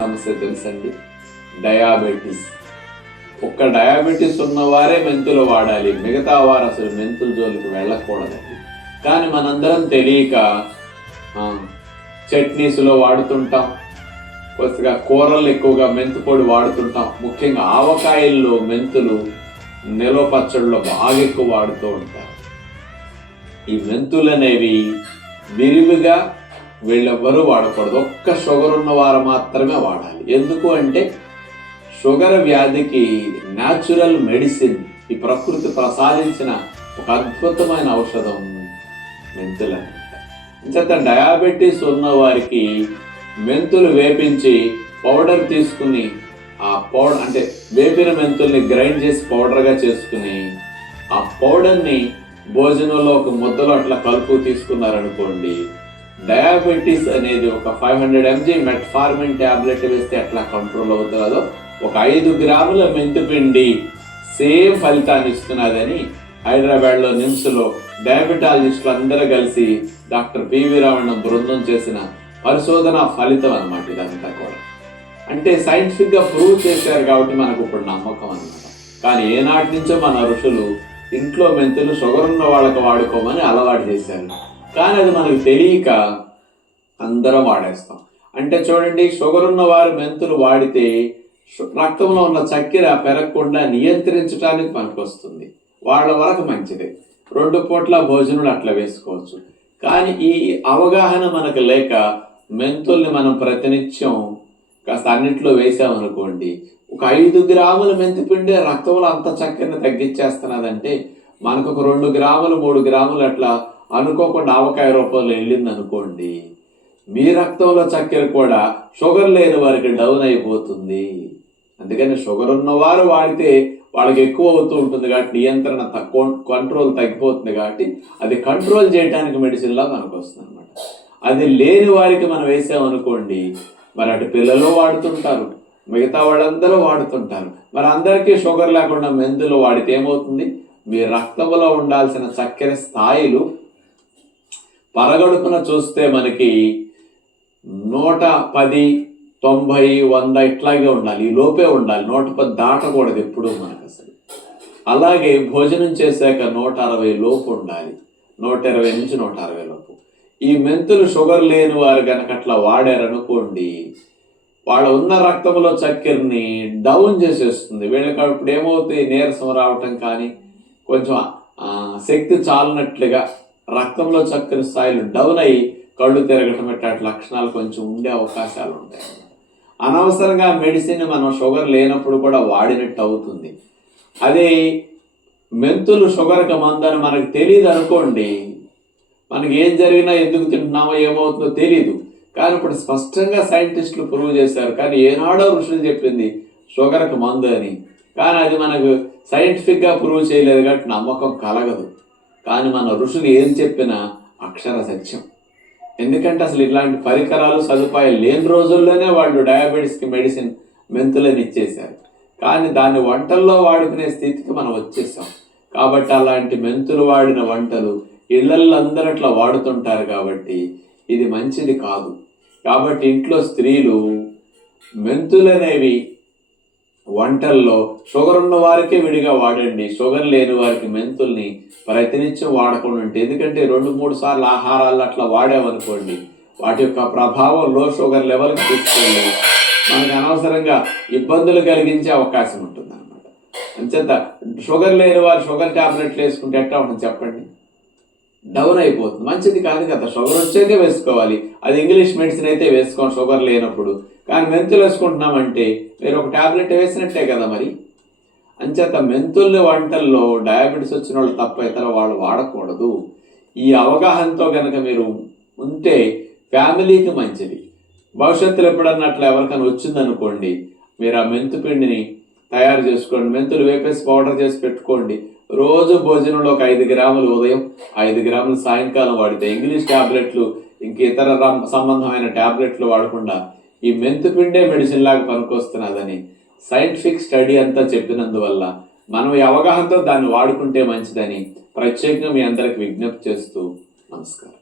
సమస్య తెలుసండి, డయాబెటీస్. ఒక్క డయాబెటీస్ ఉన్నవారే మెంతులు వాడాలి, మిగతా వారు అసలు మెంతుల జోలికి వెళ్ళకూడదండి. కానీ మనందరం తెలియక చట్నీస్లో వాడుతుంటాం, కొద్దిగా కూరలు ఎక్కువగా మెంతు పొడి వాడుతుంటాం. ముఖ్యంగా ఆవకాయల్లో మెంతులు నిల్వ పచ్చడిలో బాగా ఎక్కువ వాడుతూ ఉంటారు. ఈ మెంతులు అనేవి విరివిగా వీళ్ళెవ్వరూ వాడకూడదు, ఒక్క షుగర్ ఉన్న వారు మాత్రమే వాడాలి. ఎందుకు అంటే షుగర్ వ్యాధికి న్యాచురల్ మెడిసిన్, ఈ ప్రకృతి ప్రసాదించిన ఒక అద్భుతమైన ఔషధం మెంతులు అనమాట. ఇంత డయాబెటీస్ ఉన్న వారికి మెంతులు వేపించి పౌడర్ తీసుకుని, ఆ పౌడర్ అంటే వేపిన మెంతుల్ని గ్రైండ్ చేసి పౌడర్గా చేసుకుని, ఆ పౌడర్ని భోజనంలో ఒక ముద్దలో అట్లా కలుపు తీసుకున్నారనుకోండి, డయాబెటీస్ అనేది ఒక 500 mg మెట్ఫార్మిన్ ట్యాబ్లెట్ వేస్తే ఎట్లా కంట్రోల్ అవుతుందో, ఒక 5 గ్రాముల మెంతిపిండి సేమ్ ఫలితాన్ని ఇస్తున్నదని హైదరాబాద్లో నిమ్స్లో డయాబెటాలజిస్టులు అందరూ కలిసి డాక్టర్ పివి రామణ బృందం చేసిన పరిశోధన ఫలితం అనమాట ఇదంతా కూడా. అంటే సైంటిఫిక్గా ప్రూవ్ చేశారు కాబట్టి మనకు ఇప్పుడు నమ్మకం అనమాట. కానీ ఏనాటి నుంచో మన ఋషులు ఇంట్లో మెంతులు షుగర్ ఉన్న వాళ్ళకి వాడుకోమని అలవాటు చేశారు. కానీ అది మనకు తెలియక అందరం వాడేస్తాం. అంటే చూడండి, షుగర్ ఉన్న వారు మెంతులు వాడితే రక్తంలో ఉన్న చక్కెర పెరగకుండా నియంత్రించడానికి పనికొస్తుంది, వాళ్ళ వరకు మంచిదే. 2 పూట్ల భోజనాలు అట్లా వేసుకోవచ్చు. కానీ ఈ అవగాహన మనకు లేక మెంతుల్ని మనం ప్రతినిత్యం కాస్త అన్నింటిలో వేసామనుకోండి, ఒక 5 గ్రాముల మెంతిపిండి రక్తంలో అంత చక్కెరని తగ్గించేస్తున్నదంటే మనకు ఒక 2 గ్రాములు 3 గ్రాములు అట్లా అనుకోకుండా ఆవకాయ రూపంలో వెళ్ళింది అనుకోండి, మీ రక్తంలో చక్కెర కూడా షుగర్ లేని వారికి డౌన్ అయిపోతుంది. అందుకని షుగర్ ఉన్నవారు వాడితే వాళ్ళకి ఎక్కువ అవుతూ ఉంటుంది కాబట్టి నియంత్రణ తక్కువ, కంట్రోల్ తగ్గిపోతుంది కాబట్టి అది కంట్రోల్ చేయడానికి మెడిసిన్లా మనకు వస్తుంది అనమాట. అది లేని వారికి మనం వేసామనుకోండి, మరి అటు పిల్లలు వాడుతుంటారు, మిగతా వాళ్ళందరూ వాడుతుంటారు. మరి అందరికీ షుగర్ లేకుండా మెంతులు వాడితే ఏమవుతుంది, మీ రక్తంలో ఉండాల్సిన చక్కెర స్థాయిలు పరగడుపున చూస్తే మనకి 110, 90, 100 ఇట్లాగే ఉండాలి, ఈ లోపే ఉండాలి. 110 దాటకూడదు ఎప్పుడు మనకు అసలు. అలాగే భోజనం చేశాక 160 లోపు ఉండాలి, 120 నుంచి 160 లోపు. ఈ మెంతులు షుగర్ లేని వారు కనుక అట్లా వాడారనుకోండి, వాళ్ళ ఉన్న రక్తంలో చక్కెరని డౌన్ చేసేస్తుంది. వీళ్ళకి అప్పుడు ఏమవుతుంది, నీరసం రావటం కానీ, కొంచెం శక్తి చాలినట్లుగా రక్తంలో చక్కెర స్థాయిలు డౌన్ అయ్యి కళ్ళు తిరగటం ఇట్లాంటి లక్షణాలు కొంచెం ఉండే అవకాశాలు ఉంటాయి. అనవసరంగా మెడిసిన్ మనం షుగర్ లేనప్పుడు కూడా వాడినట్టు అవుతుంది. అదే మెంతులు షుగర్కి మందని మనకు తెలియదు అనుకోండి, మనకి ఏం జరిగినా ఎందుకు తింటున్నామో ఏమవుతుందో తెలియదు. కానీ ఇప్పుడు స్పష్టంగా సైంటిస్టులు ప్రూవ్ చేశారు. కానీ ఏనాడో ఋషులు చెప్పింది షుగర్కి మందు అని, కానీ అది మనకు సైంటిఫిక్గా ప్రూవ్ చేయలేదు కాబట్టి నమ్మకం కలగదు. కానీ మన ఋషులు ఏం చెప్పినా అక్షర సత్యం. ఎందుకంటే అసలు ఇలాంటి పరికరాలు సదుపాయాలు లేని రోజుల్లోనే వాళ్ళు డయాబెటీస్కి మెడిసిన్ మెంతులని ఇచ్చేశారు. కానీ దాన్ని వంటల్లో వాడుకునే స్థితికి మనం వచ్చేసాం. కాబట్టి అలాంటి మెంతులు వాడిన వంటలు ఇళ్లల్లో అందరూ అట్లా వాడుతుంటారు కాబట్టి ఇది మంచిది కాదు. కాబట్టి ఇంట్లో స్త్రీలు మెంతులు అనేవి వంటల్లో షుగర్ ఉన్న వారికే విడిగా వాడండి, షుగర్ లేని వారికి మెంతుల్ని ప్రతినిత్యం వాడకుండా ఉంటే. ఎందుకంటే 2-3 సార్లు ఆహారాలు అట్లా వాడామనుకోండి, వాటి యొక్క ప్రభావం లో షుగర్ లెవెల్కి తీసుకెళ్ళి మనకు అనవసరంగా ఇబ్బందులు కలిగించే అవకాశం ఉంటుంది అనమాట. అంచేత షుగర్ లేని వారు షుగర్ ట్యాబ్లెట్లు వేసుకుంటే ఎట్లా ఉంటుంది చెప్పండి, డౌన్ అయిపోతుంది. మంచిది కాదు కదా. షుగర్ వచ్చాకే వేసుకోవాలి, అది ఇంగ్లీష్ మెడిసిన్ అయితే వేసుకోండి షుగర్ లేనప్పుడు. కానీ మెంతులు వేసుకుంటున్నామంటే మీరు ఒక ట్యాబ్లెట్ వేసినట్టే కదా మరి. అంచేత మెంతుల్ని వంటల్లో డయాబెటీస్ వచ్చిన వాళ్ళు తప్ప ఇతర వాళ్ళు వాడకూడదు. ఈ అవగాహనతో కనుక మీరు ఉంటే ఫ్యామిలీకి మంచిది. భవిష్యత్తులో ఎప్పుడన్నా అట్లా ఎవరికైనా వచ్చిందనుకోండి, మీరు ఆ మెంతు పిండిని తయారు చేసుకోండి, మెంతులు వేపేసి పౌడర్ చేసి పెట్టుకోండి. రోజు భోజనంలో ఒక 5 గ్రాములు ఉదయం, 5 గ్రాములు సాయంకాలం వాడితే ఇంగ్లీష్ ట్యాబ్లెట్లు ఇంక ఇతర సంబంధమైన ట్యాబ్లెట్లు వాడకుండా ఈ మెంతుపిండే మెడిసిన్ లాగా పనికొస్తున్నదని సైంటిఫిక్ స్టడీ అంతా చెప్పినందువల్ల మనం ఈ అవగాహనతో దాన్ని వాడుకుంటే మంచిదని ప్రత్యేకంగా మీ అందరికి విజ్ఞప్తి చేస్తూ నమస్కారం.